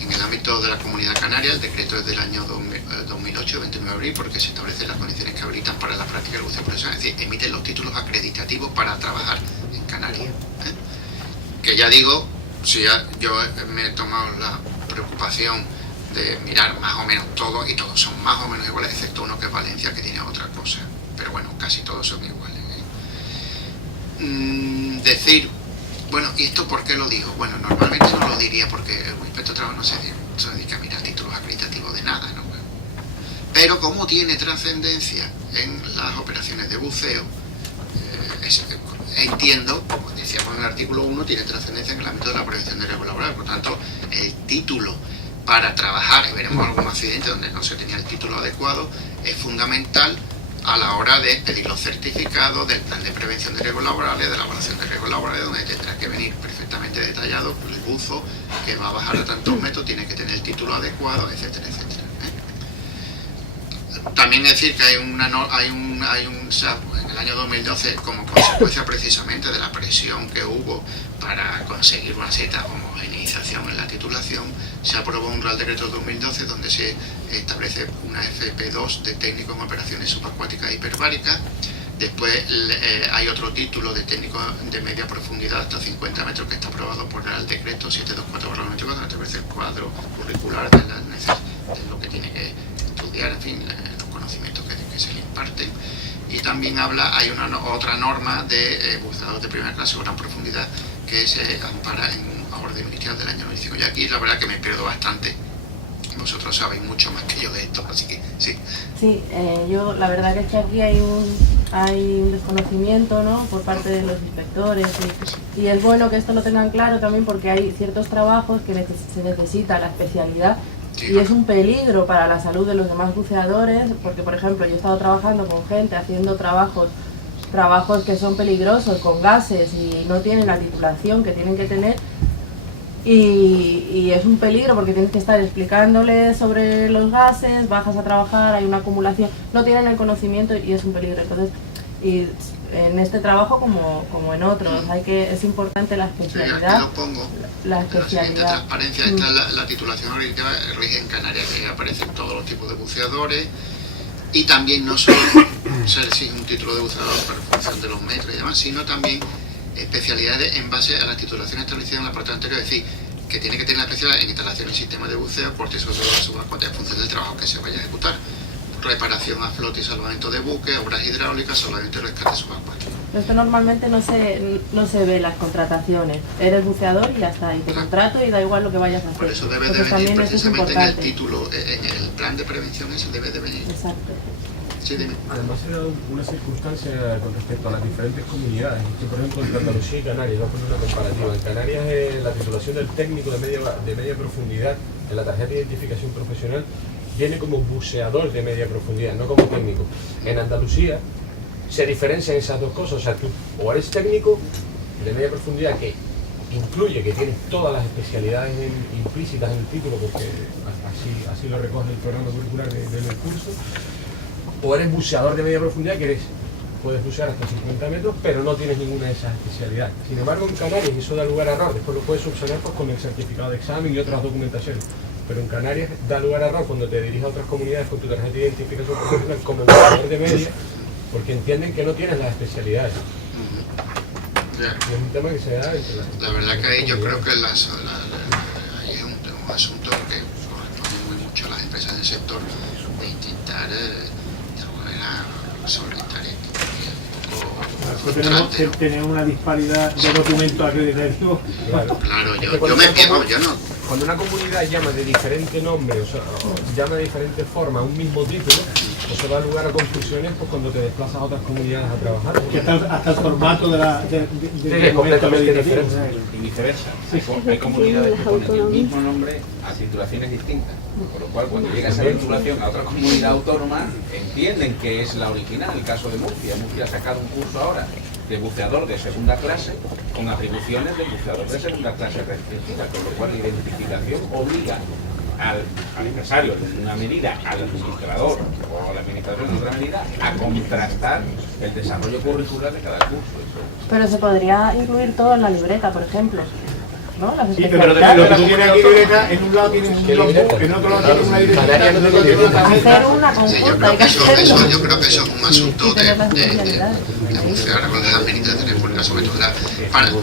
En el ámbito de la Comunidad Canaria, el decreto es del año 2008, 29 de abril, porque se establecen las condiciones que habilitan para la práctica del buceo profesional, es decir, emiten los títulos acreditativos para trabajar en Canarias. Que ya digo, si yo me he tomado la preocupación de mirar más o menos todo, y todos son más o menos iguales, excepto uno que es Valencia, que tiene otra cosa, pero bueno, casi todos son iguales. Decir, bueno, ¿y esto por qué lo digo? Bueno, normalmente no lo diría, porque el inspector de trabajo no se dedica a mirar títulos acreditativos de nada, ¿no? Pero como tiene trascendencia en las operaciones de buceo, entiendo, como decíamos en el artículo 1, tiene trascendencia en el ámbito de la prevención de riesgos laborales. Por tanto, el título para trabajar, y veremos algún accidente donde no se tenía el título adecuado, es fundamental a la hora de pedir los certificados del plan de prevención de riesgos laborales, de la evaluación de riesgos laborales, donde tendrá que venir perfectamente detallado el buzo que va a bajar a tantos metros, tiene que tener el título adecuado, etcétera, etcétera. También decir que en el año 2012, como consecuencia precisamente de la presión que hubo para conseguir una cierta homogeneización en la titulación, se aprobó un Real Decreto 2012 donde se establece una FP2 de técnico en operaciones subacuáticas hiperbáricas. Después hay otro título de técnico de media profundidad hasta 50 metros que está aprobado por el Real Decreto 724/94, donde establece el cuadro curricular de lo que tiene que estudiar, en fin, los conocimientos que se le imparten. Y también hay otra norma de buceadores de primera clase o gran profundidad que se ampara en una orden ministerial del año 95. Y aquí la verdad que me pierdo bastante. Vosotros sabéis mucho más que yo de esto, así que sí. Sí, yo la verdad que es que aquí hay un desconocimiento, ¿no?, por parte de los inspectores, y es bueno que esto lo tengan claro también, porque hay ciertos trabajos que se necesita la especialidad y es un peligro para la salud de los demás buceadores, porque por ejemplo yo he estado trabajando con gente haciendo trabajos que son peligrosos, con gases, y no tienen la titulación que tienen que tener, y es un peligro porque tienes que estar explicándoles sobre los gases, bajas a trabajar, hay una acumulación, no tienen el conocimiento y es un peligro. Entonces, y en este trabajo como en otros, es importante la especialidad. Sí, aquí lo pongo. La especialidad. La transparencia, esta es la titulación ahorita rige en Canarias, que aparecen todos los tipos de buceadores, y también no solo ser sin un título de buceador para función de los metros y demás, sino también especialidades en base a las titulaciones establecidas en el apartado anterior, es decir, que tiene que tener la especialidad en instalación y sistema de buceo, porte sobre la subacuática en función del trabajo que se vaya a ejecutar, reparación a flote y salvamento de buques, obras hidráulicas, salvamento y rescate subacuático. Esto normalmente no se ve en las contrataciones. Eres buceador y ya está, y te contrato y da igual lo que vayas a hacer. Por eso debe de venir precisamente en el título, en el plan de prevención, eso debe de venir. Exacto. Sí, dime. Además se da una circunstancia con respecto a las diferentes comunidades. Por ejemplo, entre Andalucía y Canarias, voy a poner una comparativa. En Canarias la titulación del técnico de media profundidad en la tarjeta de identificación profesional viene como buceador de media profundidad, no como técnico. En Andalucía se diferencian esas dos cosas, o sea, tú o eres técnico de media profundidad, que incluye que tienes todas las especialidades implícitas en el título, porque así lo recoge el programa curricular del curso, o eres buceador de media profundidad, que puedes bucear hasta 50 metros, pero no tienes ninguna de esas especialidades. Sin embargo, en Canarias eso da lugar a error, después lo puedes subsanar pues, con el certificado de examen y otras documentaciones. Pero en Canarias da lugar a error cuando te diriges a otras comunidades con tu tarjeta de identificación profesional como buceador de media, porque entienden que no tienes las especialidades. Y es un tema que se da entre la verdad que ahí yo creo que ahí es un asunto que corresponde muy mucho a las empresas del sector de intentar de alguna manera solventar esto. Tenemos que tener una disparidad de documentos acreditativos. Claro, yo me entiendo, yo no. Cuando una comunidad llama de diferente nombre, o sea, llama de diferente forma a un mismo título, eso da lugar a confusiones pues, cuando te desplazas a otras comunidades a trabajar. Que hasta el formato es completamente diferente. Y viceversa. Hay comunidades que ponen el mismo nombre a titulaciones distintas. Por lo cual, cuando llega esa titulación a otra comunidad autónoma, entienden que es la original. El caso de Murcia. Murcia ha sacado un curso ahora de buceador de segunda clase con atribuciones de buceador de segunda clase restringida, con lo cual la identificación obliga al empresario en una medida, al administrador o al administrador en otra medida a contrastar el desarrollo curricular de cada curso. Pero se podría incluir todo en la libreta, por ejemplo, ¿no? Las sí, pero lo que tú tienes aquí libreta, en un lado tienes un logbook, en otro lado tienes una libreta. Hacer una conjunta, hay que hacerlo. Yo creo que eso es un asunto de bucear con las administraciones públicas, sobre todo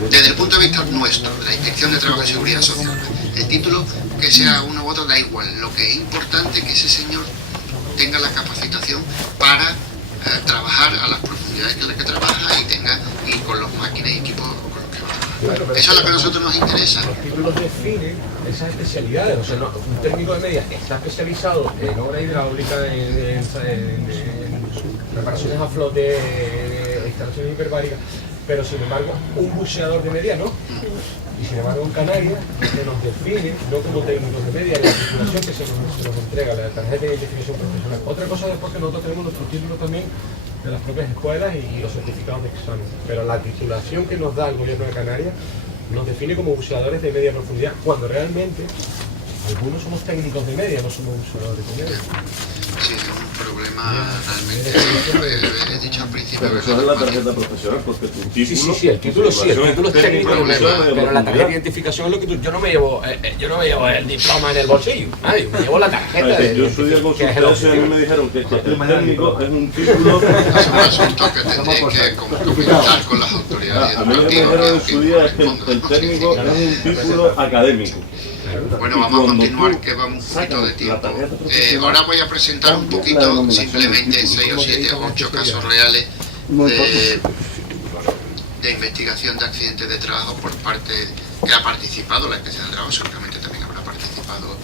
desde el punto de vista nuestro, la Inspección de Trabajo y Seguridad Social. El título, que sea uno u otro, da igual. Lo que es importante es que ese señor tenga la capacitación para trabajar a las profundidades en las que trabaja y con las máquinas y equipos con los que va a trabajar. Eso es lo que a nosotros nos interesa. Los títulos definen esas especialidades, o sea, un técnico de media está especializado en obra hidráulica, en reparaciones a flote, instalaciones hiperbáricas, pero sin embargo un buceador de media no. Y sin embargo en Canarias se nos define no como técnicos de media, la titulación que se nos entrega, la tarjeta de identificación profesional. Otra cosa después que nosotros tenemos nuestros títulos también de las propias escuelas y los certificados de examen. Pero la titulación que nos da el gobierno de Canarias nos define como buceadores de media profundidad, cuando realmente algunos somos técnicos de media, no somos buceadores de media. Sí, es un problema realmente, he dicho al principio. Pero eso es la tarjeta profesional, porque tu título... Sí, el título es técnico, pero la tarjeta de identificación es lo que tú... Yo no me llevo el diploma en el bolsillo, me llevo la tarjeta. Yo estudié consultoría y a mí me dijeron que el técnico es un título... Es un asunto que tendréis que comentar con las autoridades. A mí lo que me dijeron en su día es que el técnico es un título académico. Bueno, vamos a continuar, que vamos un poquito de tiempo. Ahora voy a presentar un poquito, simplemente 6 o 7 o 8 casos reales de investigación de accidentes de trabajo por parte que ha participado la Inspección de Trabajo, seguramente también habrá participado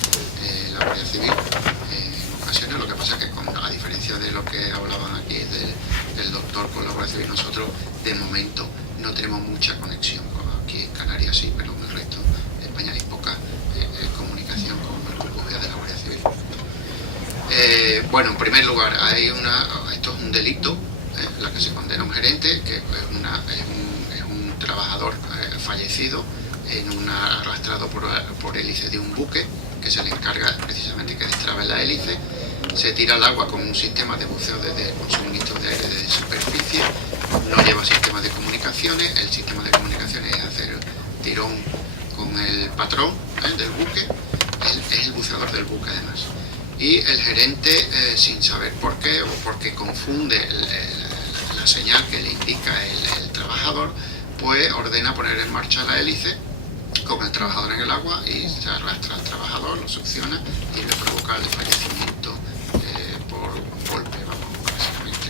la Guardia Civil en ocasiones. Lo que pasa es que, a diferencia de lo que hablaban aquí del doctor con la Guardia Civil, nosotros de momento no tenemos mucha conexión aquí en Canarias, sí, pero en el resto de España hay poca comunicación con el cuerpo de la Guardia Civil. Bueno, en primer lugar, esto es un delito, la que se condena a un gerente, que es un trabajador fallecido arrastrado por hélice de un buque, que se le encarga precisamente que destrabe la hélice, se tira al agua con un sistema de buceo con suministro de aire desde superficie, no lleva sistema de comunicaciones, el sistema de comunicaciones es hacer tirón con el patrón del buque, es el buceador del buque además. Y el gerente, sin saber por qué, o porque confunde la señal que le indica el trabajador, pues ordena poner en marcha la hélice con el trabajador en el agua y se arrastra al trabajador, lo succiona y le provoca el fallecimiento por golpe, básicamente.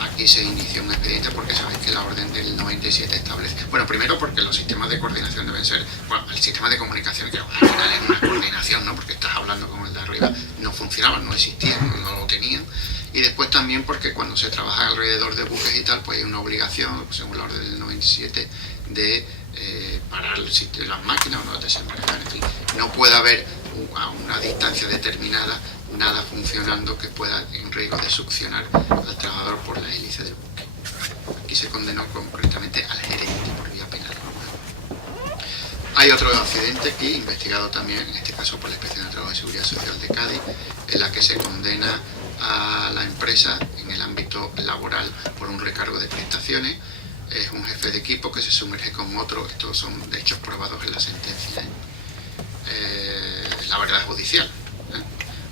Aquí se inició un expediente porque sabéis que la orden del 97 establece... Bueno, primero porque los sistemas de coordinación deben ser... Bueno, el sistema de comunicación, que al final es una coordinación, ¿no? Porque estás hablando con el de arriba, no funcionaban, no existían, no lo tenían. Y después también porque cuando se trabaja alrededor de buques y tal, pues hay una obligación, según la orden del 97, de parar las máquinas o no desembarcar. En fin, no puede haber a una distancia determinada nada funcionando que pueda en riesgo de succionar al trabajador por la hélice del buque. Aquí se condenó concretamente al gerente por vía penal. Hay otro accidente aquí, investigado también, en este caso por la Inspección de Trabajo y Seguridad Social de Cádiz, en la que se condena a la empresa en el ámbito laboral por un recargo de prestaciones. Es un jefe de equipo que se sumerge con otro, estos son de hechos probados en la sentencia, la verdad judicial.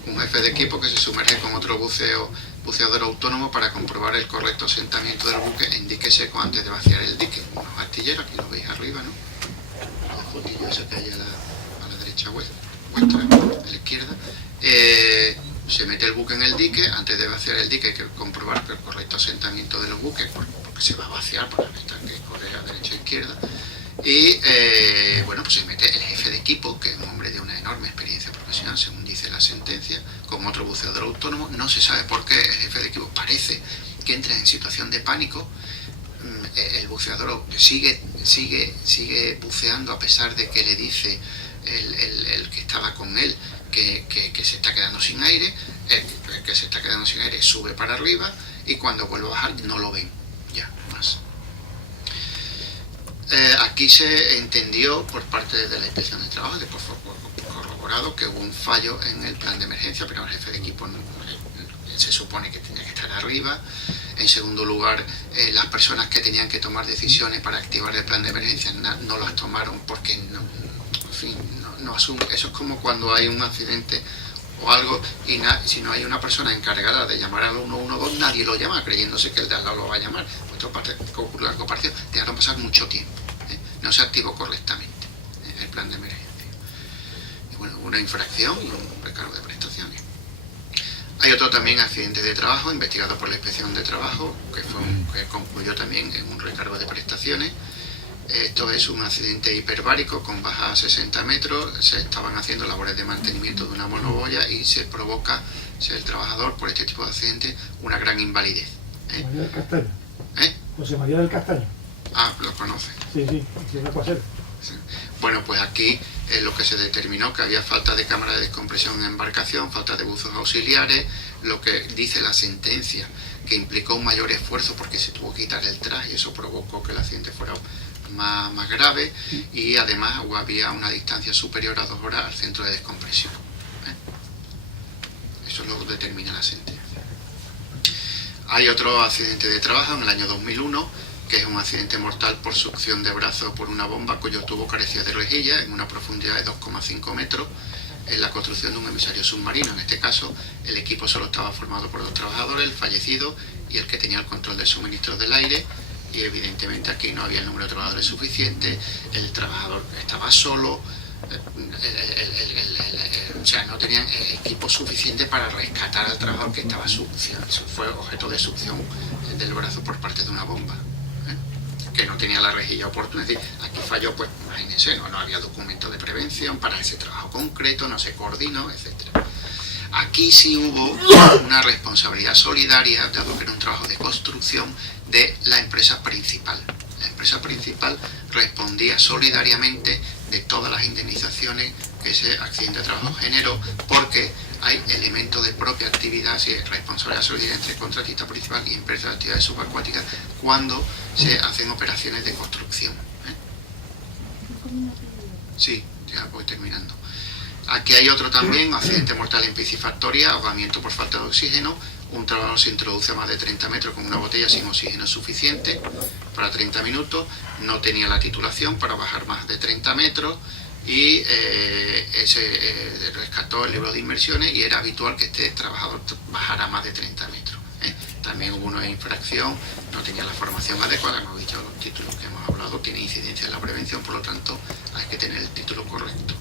Un jefe de equipo que se sumerge con otro buceador autónomo para comprobar el correcto asentamiento del buque en dique seco antes de vaciar el dique. Unos astilleros, aquí lo veis arriba, ¿no? La fotillo esa que hay a la derecha vuestra, a la izquierda. Se mete el buque en el dique, antes de vaciar el dique hay que comprobar que el correcto asentamiento del buque, porque se va a vaciar para evitar que corre a derecha e izquierda. Y bueno, pues se mete el jefe de equipo, que es un hombre de una enorme experiencia profesional, según dice la sentencia, con otro buceador autónomo. No se sabe por qué el jefe de equipo parece que entra en situación de pánico. El buceador sigue buceando a pesar de que le dice el que estaba con él que se está quedando sin aire. El que se está quedando sin aire sube para arriba y cuando vuelve a bajar no lo ven ya más. Aquí se entendió por parte de la Inspección de Trabajo, después fue corroborado que hubo un fallo en el plan de emergencia, pero el jefe de equipo se supone que tenía que estar arriba. En segundo lugar, las personas que tenían que tomar decisiones para activar el plan de emergencia no las tomaron porque no asumen. Eso es como cuando hay un accidente o algo y si no hay una persona encargada de llamar al 112, nadie lo llama creyéndose que el de al lado lo va a llamar. Otra parte que ocurrió algo parecido, dejaron pasar mucho tiempo, no se activó correctamente el plan de emergencia. Y bueno, una infracción y un recargo de prestaciones. Hay otro también accidente de trabajo investigado por la Inspección de Trabajo, que concluyó también en un recargo de prestaciones. Esto es un accidente hiperbárico con baja a 60 metros, se estaban haciendo labores de mantenimiento de una monoboya y se provoca, el trabajador, por este tipo de accidente, una gran invalidez. José María del Castaño. José María del Castaño. Ah, lo conoce. Sí, es acuacero. Sí. Bueno, pues aquí lo que se determinó que había falta de cámara de descompresión en embarcación, falta de buzos auxiliares, lo que dice la sentencia, que implicó un mayor esfuerzo porque se tuvo que quitar el traje y eso provocó que el accidente fuera más grave y además había una distancia superior a 2 horas al centro de descompresión. Eso lo determina la sentencia. Hay otro accidente de trabajo en el año 2001, que es un accidente mortal por succión de brazo por una bomba cuyo tubo carecía de rejilla en una profundidad de 2,5 metros en la construcción de un emisario submarino. En este caso, el equipo solo estaba formado por 2 trabajadores, el fallecido y el que tenía el control del suministro del aire, y evidentemente aquí no había el número de trabajadores suficiente, el trabajador estaba solo, o sea, no tenían equipo suficiente para rescatar al trabajador que estaba fue objeto de succión del brazo por parte de una bomba, que no tenía la rejilla oportuna. Es decir, aquí falló, pues imagínense, no había documento de prevención para ese trabajo concreto, no se coordinó, etcétera. Aquí sí hubo una responsabilidad solidaria, dado que era un trabajo de construcción, de la empresa principal. La empresa principal respondía solidariamente de todas las indemnizaciones que ese accidente de trabajo generó, porque hay elementos de propia actividad, así es, responsabilidad solidaria entre contratista principal y empresa de actividades subacuáticas cuando se hacen operaciones de construcción. Sí, ya voy terminando. Aquí hay otro también, accidente mortal en piscifactoría, ahogamiento por falta de oxígeno. Un trabajador se introduce a más de 30 metros con una botella sin oxígeno suficiente para 30 minutos, no tenía la titulación para bajar más de 30 metros y rescató el libro de inmersiones y era habitual que este trabajador bajara más de 30 metros. También hubo una infracción, no tenía la formación adecuada, hemos dicho los títulos que hemos hablado, tiene incidencia en la prevención, por lo tanto hay que tener el título correcto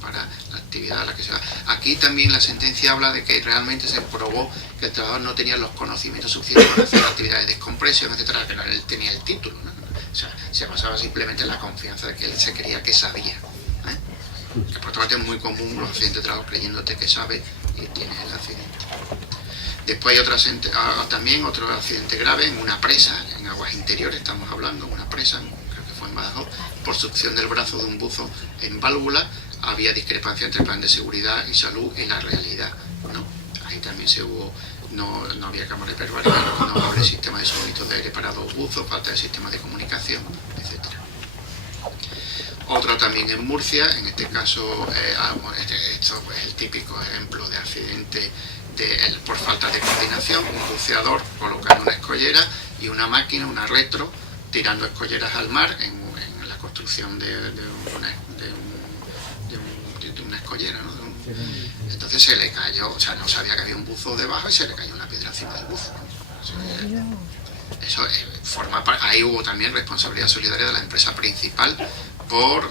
para la actividad a la que se va. Aquí también la sentencia habla de que realmente se probó que el trabajador no tenía los conocimientos suficientes para hacer actividades de descompresión, etcétera, que no, él tenía el título, ¿no? O sea, se basaba simplemente en la confianza de que él se creía que sabía. Que por otra parte es muy común los accidentes de trabajo creyéndote que sabe y tiene el accidente. Después hay también otro accidente grave en una presa, en aguas interiores estamos hablando, una presa, creo que fue en Badajoz, por succión del brazo de un buzo en válvula. Había discrepancia entre el plan de seguridad y salud y la realidad, ¿no? Ahí también no había cámara de hiperbaricado, no había sistema de suministro de aire para dos buzos, falta de sistema de comunicación, etc. Otro también en Murcia, en este caso, esto es el típico ejemplo de accidente por falta de coordinación, un buceador colocando una escollera y una máquina, una retro, tirando escolleras al mar en la construcción de una escollera, ¿no? Entonces se le cayó, o sea, no sabía que había un buzo debajo y se le cayó una piedra encima del buzo, ¿no? Eso forma parte. Ahí hubo también responsabilidad solidaria de la empresa principal por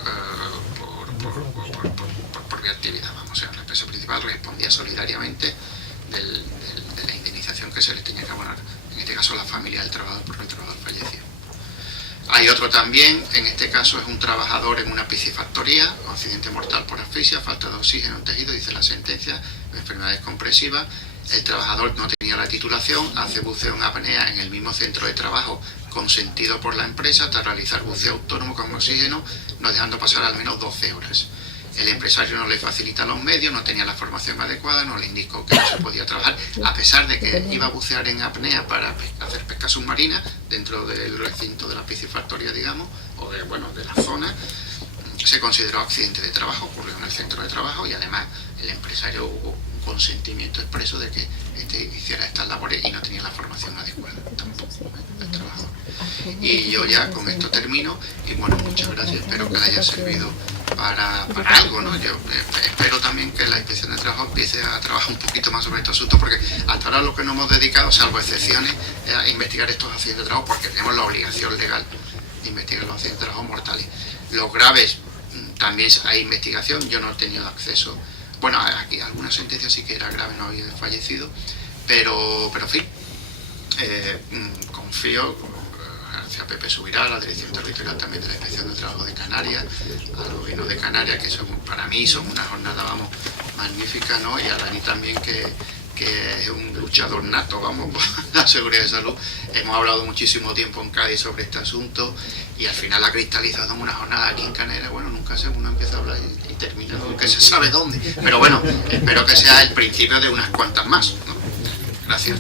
propia actividad, vamos, o sea, la empresa principal respondía solidariamente de la indemnización que se le tenía que abonar, en este caso la familia del trabajador, porque el trabajador falleció. Hay otro también, en este caso es un trabajador en una piscifactoría, accidente mortal por asfixia, falta de oxígeno en tejido, dice la sentencia, enfermedades compresivas. El trabajador no tenía la titulación, hace buceo en apnea en el mismo centro de trabajo consentido por la empresa tras realizar buceo autónomo con oxígeno, no dejando pasar al menos 12 horas. El empresario no le facilita los medios, no tenía la formación adecuada, no le indicó que no se podía trabajar, a pesar de que iba a bucear en apnea para hacer pesca submarina dentro del recinto de la piscifactoría, digamos, o de la zona. Se consideró accidente de trabajo, ocurrió en el centro de trabajo y además el empresario hubo un consentimiento expreso de que hiciera estas labores y no tenía la formación adecuada tampoco del trabajador. Y yo ya con esto termino y bueno, muchas gracias, espero que le haya servido para algo, ¿no? Yo espero también que la Inspección de Trabajo empiece a trabajar un poquito más sobre este asunto, porque hasta ahora lo que nos hemos dedicado, salvo excepciones, es a investigar estos accidentes de trabajo porque tenemos la obligación legal de investigar los accidentes de trabajo mortales. Los graves también hay investigación, yo no he tenido acceso, bueno, aquí alguna sentencia sí que era grave, no había fallecido, pero en fin, confío, gracias a Pepe Subirá, a la Dirección Territorial también de la Inspección de Trabajo de Canarias, al Gobierno de Canarias, que para mí son una jornada, vamos, magnífica, ¿no? Y a Dani también, que es un luchador nato, vamos, por la seguridad de salud. Hemos hablado muchísimo tiempo en Cádiz sobre este asunto y al final ha cristalizado en una jornada aquí en Canarias. Bueno, nunca sé, uno empieza a hablar y termina, nunca se sabe dónde. Pero bueno, espero que sea el principio de unas cuantas más, ¿no? Gracias.